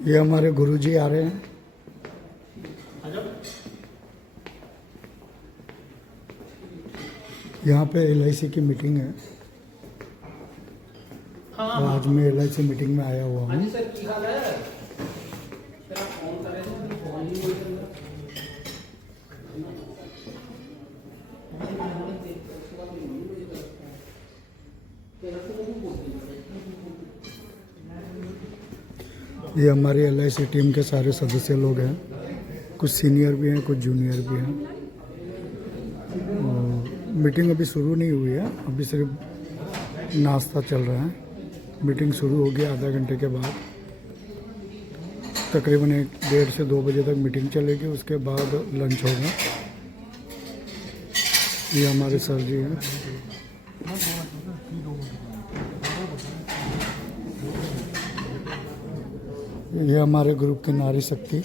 ये हमारे गुरुजी आ रहे हैं। यहाँ पे LIC की मीटिंग है। तो आज मैं LIC मीटिंग में आया हुआ हूँ। ये हमारी LIC टीम के सारे सदस्य लोग हैं। कुछ सीनियर भी हैं, कुछ जूनियर भी हैं। मीटिंग अभी शुरू नहीं हुई है, अभी सिर्फ नाश्ता चल रहा है। मीटिंग शुरू होगी आधा घंटे के बाद। तकरीबन 1:30 से 2 बजे तक मीटिंग चलेगी, उसके बाद लंच होगा। ये हमारे सर जी हैं। ये हमारे ग्रुप की नारी शक्ति।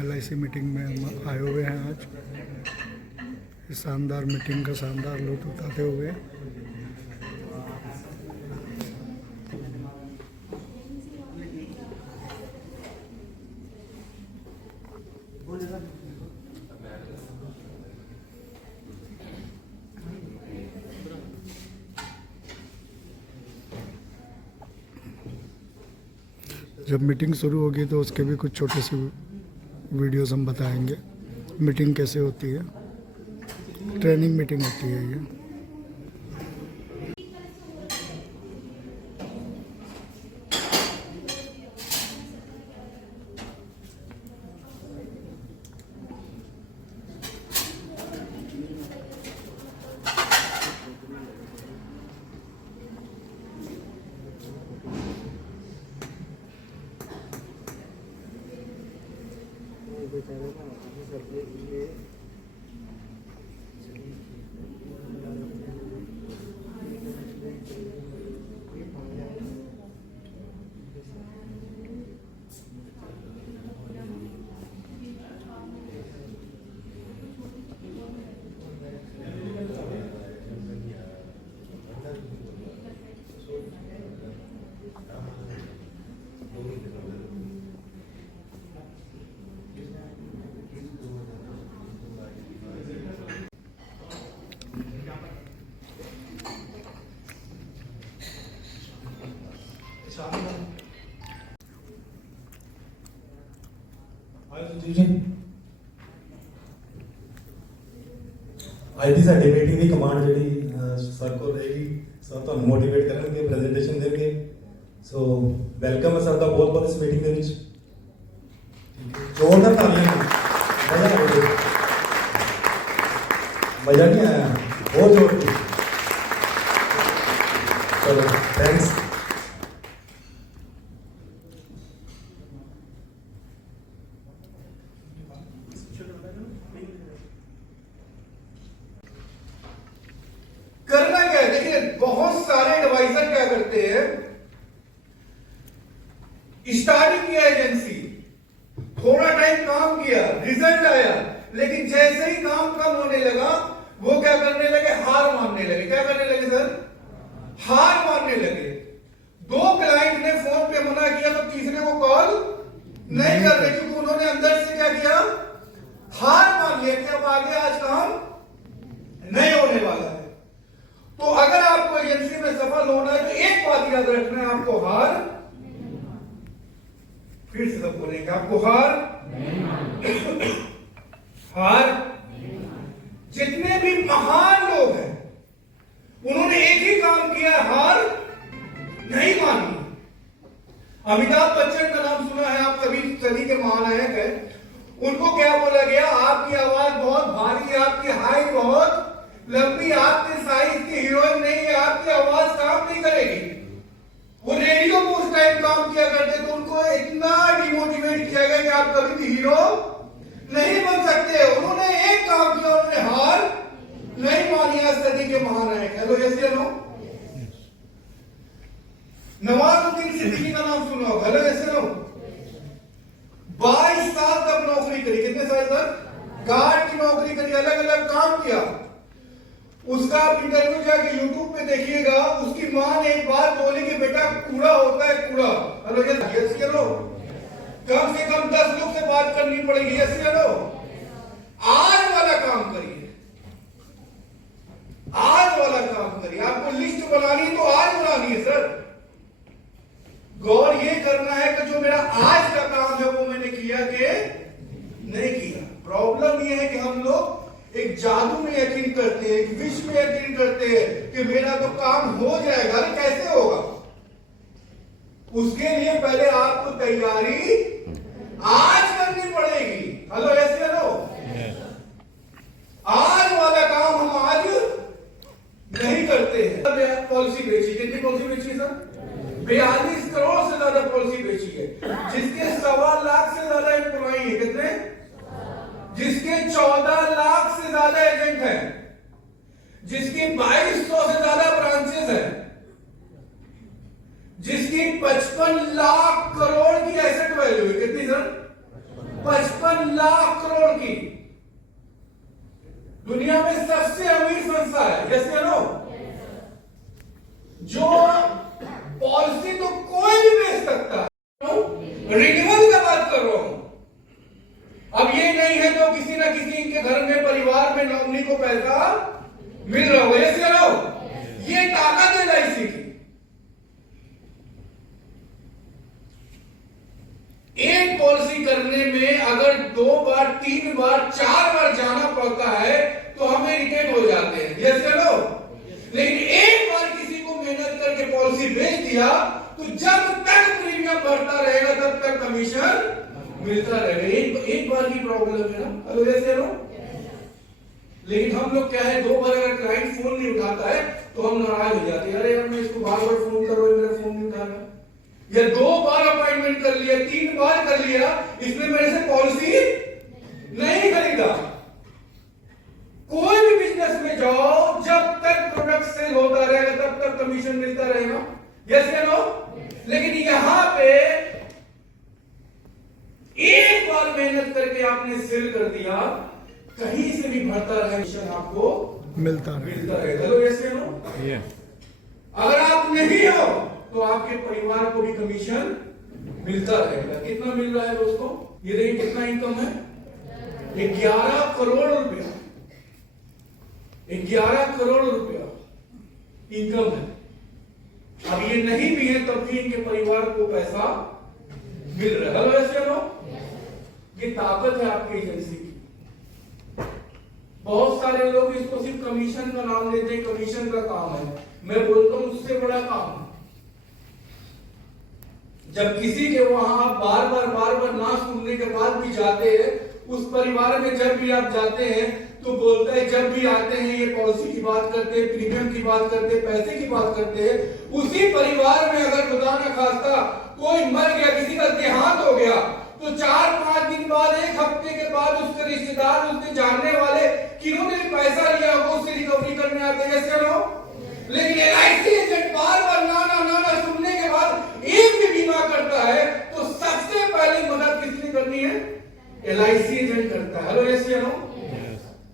LIC मीटिंग में हम आए हुए हैं आज। इस शानदार मीटिंग का शानदार लुत्फ उठाते हुए जब मीटिंग शुरू होगी तो उसके भी कुछ छोटे से वीडियोस हम बताएंगे। मीटिंग कैसे होती है, ट्रेनिंग मीटिंग होती है ये। ਅੱਜ ਦੀ ਸਾਡੀ ਮੀਟਿੰਗ ਦੀ ਕਮਾਂਡ ਜਿਹੜੀ ਸਰ ਕੋਲ ਰਹੇਗੀ। ਸਰ ਤੁਹਾਨੂੰ ਮੋਟੀਵੇਟ ਕਰਨਗੇ, ਪ੍ਰੈਜੈਂਟੇਸ਼ਨ ਦੇਣਗੇ। ਸੋ ਵੈਲਕਮ ਹੈ ਸਰ ਦਾ ਬਹੁਤ ਬਹੁਤ ਇਸ ਮੀਟਿੰਗ ਦੇ ਵਿੱਚ। ਜ਼ੋਰਦਾਰ ਤਾਲੀਆਂ। ਮਜ਼ਾ ਨਹੀਂ ਆਇਆ, ਬਹੁਤ ਜ਼ੋਰ ਦੀ। ਚਲੋ ਥੈਂक्स। करना क्या है? देखिए बहुत सारे एडवाइजर क्या करते हैं, स्टार्ट किया एजेंसी, थोड़ा टाइम काम किया, रिजल्ट आया, लेकिन जैसे ही काम कम होने लगा वो क्या करने लगे, हार मानने लगे। क्या करने लगे सर? हार मानने लगे। 2 क्लाइंट ने फोन पे मना किया तो तीसरे को कॉल नहीं कर रहे, क्योंकि उन्होंने अंदर से क्या किया, हार मान लिया कि अब आगे आज काम नहीं होने वाला है। तो अगर आपको एजेंसी में सफल होना है तो एक बात याद रखना है, आपको हार, फिर से सब बोलेंगे, आपको हार हार। जितने भी महान लोग हैं उन्होंने एक ही काम किया, हार नहीं मानी। अमिताभ बच्चन का नाम सुना है आप सभी के महानायक है। उनको क्या बोला गया, आपकी आवाज बहुत भारी है, आपकी हाइट बहुत लंबी, आपके साइज की हीरोइन नहीं है, आपकी आवाज काम नहीं करेगी। वो रेडियो को उस टाइम काम किया करते तो उनको इतना डिमोटिवेट किया गया कि आप कभी भी हीरो नहीं बन सकते। उन्होंने एक काम किया, उन्होंने हार नहीं मानी। आज सदी के महानायक। हेलो जैसे नो नवाजुद्दीन सिद्दीकी का नाम सुना होगा। हेलो जैसे नो 22 साल तक नौकरी करी। कितने साल तक? गार्ड की नौकरी करी, अलग अलग काम किया। उसका आप इंटरव्यू जाके यूट्यूब पे देखिएगा। उसकी मां ने एक बात बोली कि बेटा कूड़ा होता है कूड़ा। हेलो यस नो कम से कम 10 लोग से बात करनी पड़ेगी। यस नो आज वाला काम करिए, आज वाला काम करिए। आपको लिस्ट बनानी है तो आज बनानी है सर। गौर ये करना है कि जो मेरा आज का काम है वो मैंने किया कि नहीं किया। प्रॉब्लम ये है कि हम लोग एक जादू में यकीन करते हैं, एक विश में यकीन करते हैं कि मेरा तो काम हो जाएगा। अरे कैसे होगा? उसके लिए पहले आपको तैयारी आज करनी पड़ेगी। हेलो ऐसे लो आज वाला काम हम आज नहीं करते हैं। पॉलिसी बेची, कितनी पॉलिसी बेची सर? 42 करोड़ से ज्यादा पॉलिसी बेची है। जिसके 1.25 लाख से ज्यादा एम्प्लॉई है। कितने? जिसके 14 लाख से ज्यादा एजेंट हैं, जिसकी 2200 से ज्यादा ब्रांचेस हैं, जिसकी 55 लाख करोड़ की एसेट वैल्यू है। कितनी सर? 55 लाख करोड़ की। दुनिया में सबसे अमीर संस्था है। यस या नो? जो पॉलिसी तो कोई भी बेच सकता है। रिन्यूअल का बात कर रहा हूं। अब ये नहीं है तो किसी ना किसी के घर में परिवार में नॉमिनी को पैसा मिल रहा हो। यस या नो? ये ताकत है एलआईसी की। एक पॉलिसी करने में अगर 2 बार 3 बार 4 बार जाना पड़ता है तो हम इरिटेट हो जाते हैं। यस या नो? लेकिन एक बार किसी को मेहनत करके पॉलिसी बेच दिया तो जब तक प्रीमियम बढ़ता रहेगा तब तक कमीशन मिलता रहेगा। एक बार की प्रॉब्लम है ना। हेलो यस या नो? लेकिन हम लोग क्या है, 2 बार अगर क्लाइंट फोन नहीं उठाता है तो हम नाराज हो जाते हैं। अरे यार मैं इसको बार बार फोन कर रहा हूं, मेरा फोन नहीं उठा रहा। या 2 बार अपॉइंटमेंट कर लिया, 3 बार कर लिया, इसने मेरे से पॉलिसी नहीं खरीदा। कोई भी बिजनेस में जाओ, जब तक प्रोडक्ट सेल होता रहेगा तब तक कमीशन मिलता रहेगा। यस या नो? लेकिन यहां पे एक बार मेहनत करके आपने सेल कर दिया, कहीं से भी बढ़ता रहे कमीशन आपको मिलता रहेगा। हेलो यस या नो? अगर आप नहीं हो तो आपके परिवार को भी कमीशन मिलता रहेगा। कितना मिल रहा है दोस्तों? ये देखिए कितना इनकम है, 11 करोड़ रुपया। 11 करोड़ रुपया इनकम है। अब ये नहीं भी है तब भी इनके परिवार को पैसा मिल रहा है। हेलो ऐसे नो? ये ताकत है आपकी एजेंसी की। बहुत सारे लोग इसको सिर्फ कमीशन का नाम लेते हैं, कमीशन का काम है। मैं बोलता हूं उससे बड़ा काम है। जब किसी के वहां आप बार बार ना सुनने के बाद भी जाते हैं, उस परिवार में जब भी आप जाते हैं तो बोलता है, जब भी आते हैं ये पॉलिसी की बात करते हैं, प्रीमियम की बात करते हैं, पैसे की बात करते हैं। उसी परिवार में अगर खुदा न खास्ता कोई मर गया, किसी का देहांत हो गया, तो 4-5 दिन बाद, 1 हफ्ते के बाद उसके रिश्तेदार, उसके जानने वाले किन्होंने भी पैसा लिया वो उससे रिकवरी करने आते हैं। चलो, लेकिन एलआईसी एजेंट बार बार ना सुनने के बाद एक भी बीमा करता है तो सबसे पहले मदद किसने करनी है? एलआईसी एजेंट करता है। हेलो यस या नो?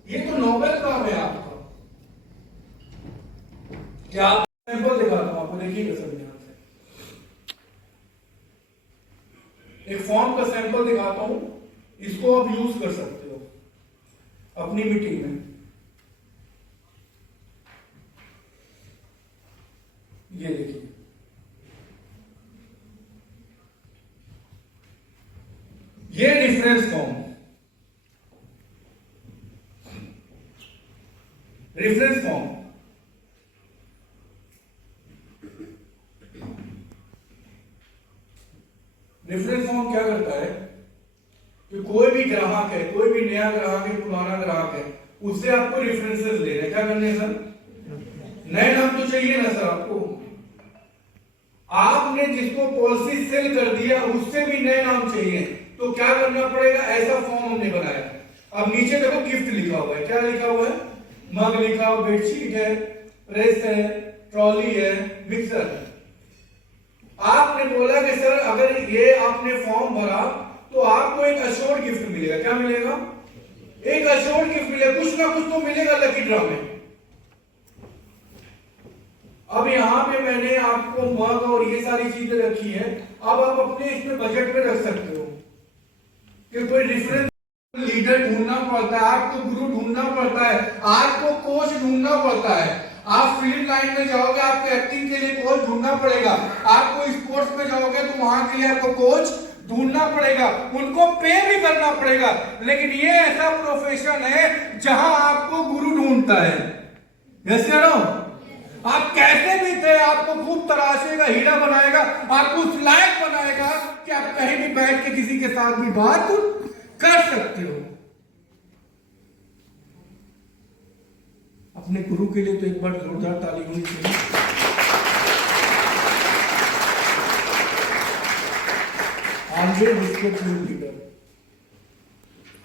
ये तो नोबेल काम है आपका। क्या आप सैंपल दिखाता हूं आपको, देखिएगा सब ध्यान से। एक फॉर्म का सैंपल दिखाता हूं, इसको आप यूज कर सकते हो अपनी मीटिंग में। ये देखिए, ये रेफरेंस फॉर्म, रेफरेंस फॉर्म उससे आपको रेफरेंसेस लेने, क्या करने हैं सर? नए नाम तो चाहिए ना सर आपको। आपने जिसको पॉलिसी सेल कर दिया उससे भी नए नाम चाहिए, तो क्या करना पड़ेगा? ऐसा फॉर्म हमने बनाया। अब नीचे देखो गिफ्ट लिखा हुआ है, क्या लिखा हुआ है? मग लिखा हुआ, बेडशीट है, प्रेस है, ट्रॉली है, मिक्सर है। आपने बोला कि सर अगर ये आपने फॉर्म भरा तो आपको एक अश्योर्ड गिफ्ट मिलेगा। क्या मिलेगा? एक अश्योर्ड गिफ्ट मिलेगा, कुछ ना कुछ तो मिलेगा लकी ड्रॉ में। अब यहां पे मैंने आपको मग और ये सारी चीजें रखी है। अब आप अपने इसमें बजट में रख सकते हो कि कोई रेफरेंस लीडर ढूंढना पड़ता है, आपको गुरु ढूंढना पड़ता है, आपको कोच ढूंढना पड़ता है। आप फील्ड लाइन में जाओगे, आपको एक्टिंग के लिए कोच ढूंढना पड़ेगा। आपको स्पोर्ट्स में जाओगे तो वहां के लिए आपको कोच ढूंढना पड़ेगा, उनको पे भी करना पड़ेगा। लेकिन ये ऐसा प्रोफेशन है जहां आपको गुरु ढूंढता है। यस या नो? आप कैसे भी थे, आपको खूब तराशेगा, हीरा बनाएगा, आपको उस लायक बनाएगा कि आप कहीं भी बैठ के किसी के साथ भी बात कर सकते हो। अपने गुरु के लिए तो एक बार जोरदार ताली होनी चाहिए। Always respect your leader.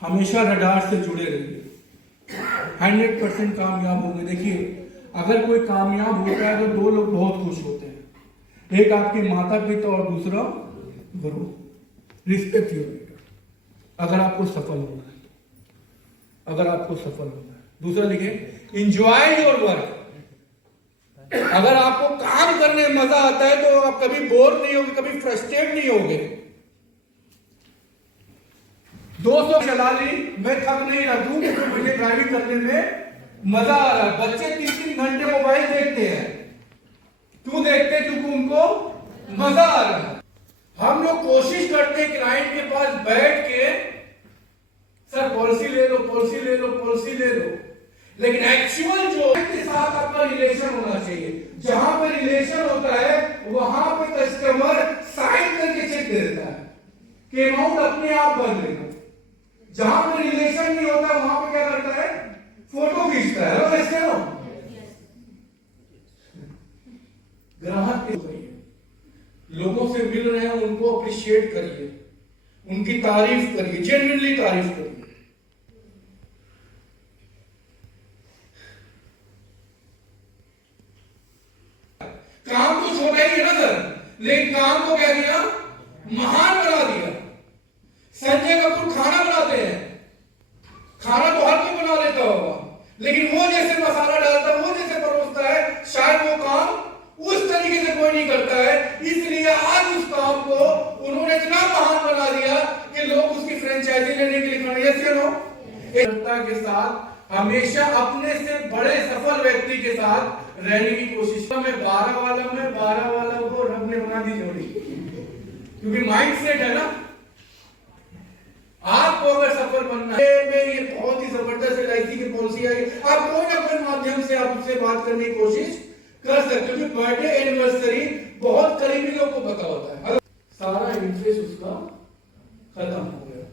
हमेशा रडार से जुड़े रहिए, 100% कामयाब होंगे। देखिए, अगर कोई कामयाब होता है तो दो लोग बहुत खुश होते हैं, एक आपके माता पिता और दूसरा गुरु। रिस्पेक्ट योर लीडर अगर आपको सफल होना है, अगर आपको सफल होना है। दूसरा लिखे, एंजॉय योर वर्क। अगर आपको काम करने में मजा आता है तो आप कभी बोर नहीं होगे, कभी फ्रस्ट्रेट नहीं होगे। 200 चला ली, मैं थक नहीं रहा हूं क्योंकि मुझे ड्राइविंग करने में मजा आ रहा है। बच्चे 3-3 घंटे मोबाइल देखते हैं, क्यों देखते हैं? क्योंकि उनको मजा आ रहा है। हम लोग कोशिश करते हैं क्लाइंट के पास बैठ के, सर पॉलिसी ले लो, पॉलिसी ले लो, पॉलिसी ले लो, लेकिन एक्चुअल जो के साथ आपका रिलेशन होना चाहिए। जहां पे रिलेशन होता है वहां पे कस्टमर साइन करके चेक दे देता है कि अमाउंट अपने आप बन लेगा। जहां पे रिलेशन नहीं होता वहां पे क्या करता है? फोटो खींचता है। वैसे हो ग्राहक लोगों से मिल रहे हैं, उनको अप्रिशिएट करिए, उनकी तारीफ करिए, जेन्युइनली तारीफ करिए। काम तो छोटा ही है ना सर, लेकिन काम को क्या किया? महान बना दिया। संजय कपूर खाना बनाते हैं, खाना तो हर कोई बना लेता होगा, लेकिन वो जैसे मसाला डालता है, वो जैसे परोसता है, शायद वो काम उस तरीके से कोई नहीं करता है। इसलिए आज उस काम को उन्होंने इतना महान बना दिया कि लोग उसकी फ्रेंचाइजी लेने के लिए खड़े। यस या नो? एकता के साथ हमेशा अपने से बड़े सफल व्यक्ति के साथ रहने की कोशिश। मैं 12 वाला को रब ने बना दी जोड़ी, क्योंकि माइंड सेट है ना। आपको अगर सफल बनना है, ये बहुत ही जबरदस्त LIC की पॉलिसी आई, आप कोई ना कोई माध्यम से आप उससे बात करने की कोशिश कर सकते हो। क्योंकि बर्थडे एनिवर्सरी बहुत करीबी लोगों को पता होता है, सारा इंटरेस्ट उसका खत्म हो गया।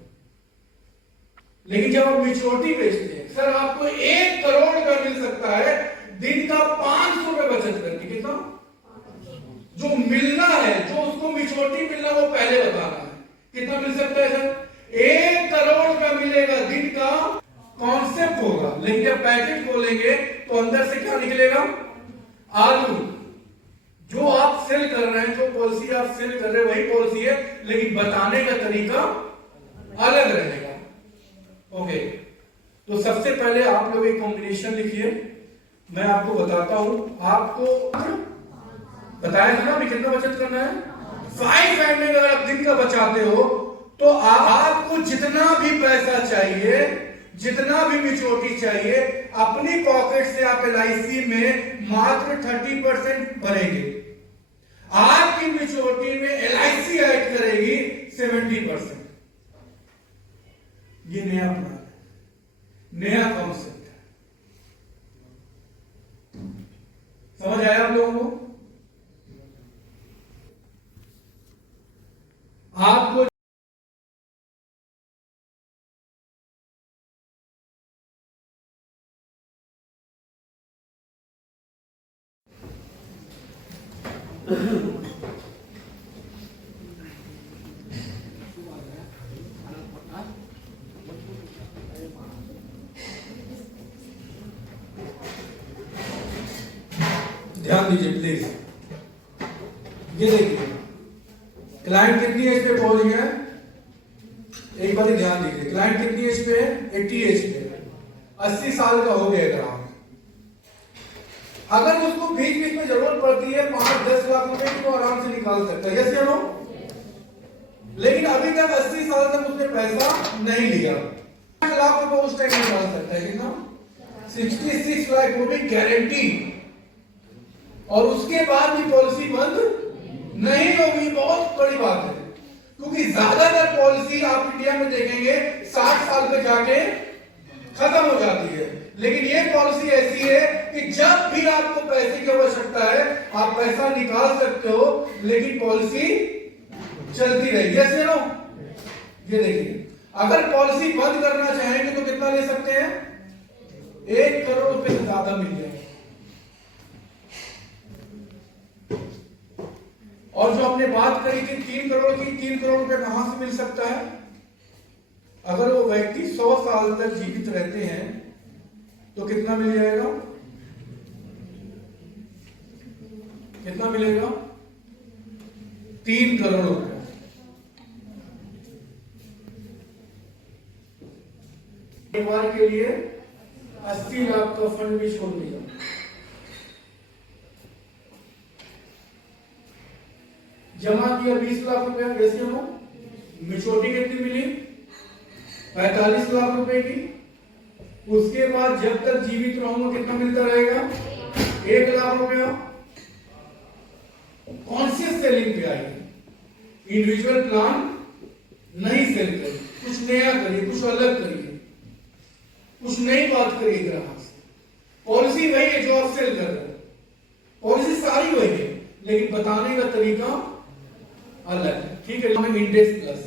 लेकिन जब आप मेच्योरिटी बेचते हैं, सर आपको 1 करोड़ का मिल सकता है दिन का 500 रुपए बचत करके। कितना जो मिलना है, जो उसको मेच्योरिटी मिलना, वो पहले बताना है। कितना मिल सकता है सर? 1 करोड़ का मिलेगा दिन का कॉन्सेप्ट होगा। लेकिन जब पैकेट खोलेंगे तो अंदर से क्या निकलेगा? आलू। जो आप सेल कर रहे हैं, जो पॉलिसी आप सेल कर रहे हैं वही पॉलिसी है, लेकिन बताने का तरीका अलग रहेगा। ओके, तो सबसे पहले आप लोग एक कॉम्बिनेशन लिखिए, मैं आपको बताता हूं। आपको बताया था ना अभी कितना बचत करना है? 5 में अगर आप दिन का बचाते हो तो आपको जितना भी पैसा चाहिए, जितना भी मेच्योरिटी चाहिए, अपनी पॉकेट से आप LIC में मात्र 30% भरेंगे। आपकी मेच्योरिटी में LIC ऐड करेगी 70%। ये नया प्लान है, नया कॉन्सेप्ट है। समझ आया आप लोगों को? आपको ध्यान दीजिए प्लीज। ये देखिए क्लाइंट कितनी एज पे पहुंच गया है, एक बार ध्यान दीजिए। क्लाइंट कितनी एज पे है? 80 एज पे, 80 साल का हो गया ग्राहक। अगर उसको बीच बीच में जरूरत पड़ती है 5-10 लाख रुपए की, तो आराम से निकाल सकता है, यस या नो? लेकिन अभी तक 80 साल तक उसने पैसा नहीं लिया। 5 लाख रुपए उस टाइम निकाल सकता है, कितना? 66 लाख रुपए गारंटी। और उसके बाद भी पॉलिसी बंद नहीं होगी। बहुत बड़ी बात है, क्योंकि ज्यादातर पॉलिसी आप इंडिया में देखेंगे 60 साल पे जाके खत्म हो जाती है। लेकिन ये पॉलिसी ऐसी है कि जब भी आपको पैसे की आवश्यकता है आप पैसा निकाल सकते हो, लेकिन पॉलिसी चलती रहेगी, यस या नो? ये देखिए, अगर पॉलिसी बंद करना चाहेंगे तो कितना ले सकते हैं? 1 करोड़ रुपए से ज्यादा मिल जाएगा। और जो हमने बात करी थी 3 करोड़ की, 3 करोड़ रुपए कहां से मिल सकता है? अगर वो व्यक्ति 100 साल तक जीवित रहते हैं तो कितना मिल जाएगा? कितना मिलेगा? 3 करोड़ रुपए। एक बार के लिए 80 लाख का फंड भी छोड़ दिया। जमा किया 20 लाख रुपया, कैसे हो? मेच्योरिटी कितनी मिली? 45 लाख रुपए की। उसके बाद जब तक जीवित रहूंगा कितना मिलता रहेगा? 1 लाख रुपया। कॉन्शियस सेलिंग पे आएगी। इंडिविजुअल प्लान नहीं सेल करिए, कुछ नया करिए, कुछ अलग करिए, कुछ नई बात करिए ग्राहक से। पॉलिसी वही है जो आप सेल कर रहे हो, पॉलिसी सारी वही है, लेकिन बताने का तरीका अलग है, ठीक है? हमें इंडेक्स प्लस,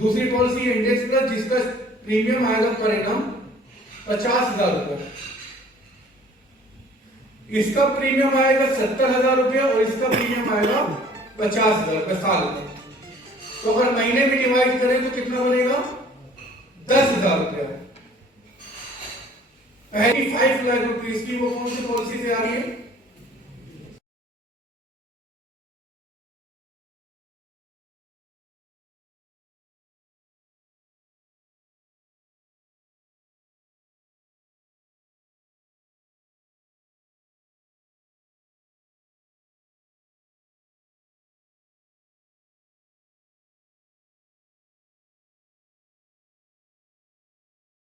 दूसरी पॉलिसी है इंडेक्स प्लस, जिसका प्रीमियम आएगा पर एनम 50,000 रुपए। इसका प्रीमियम आएगा 70,000 रुपया और इसका प्रीमियम आएगा 50,000 रुपए साल में। तो अगर महीने में डिवाइड करें तो कितना बनेगा? 10,000 रुपया। पहली 5 लाख रुपीज की वो कौन सी पॉलिसी से आ रही है?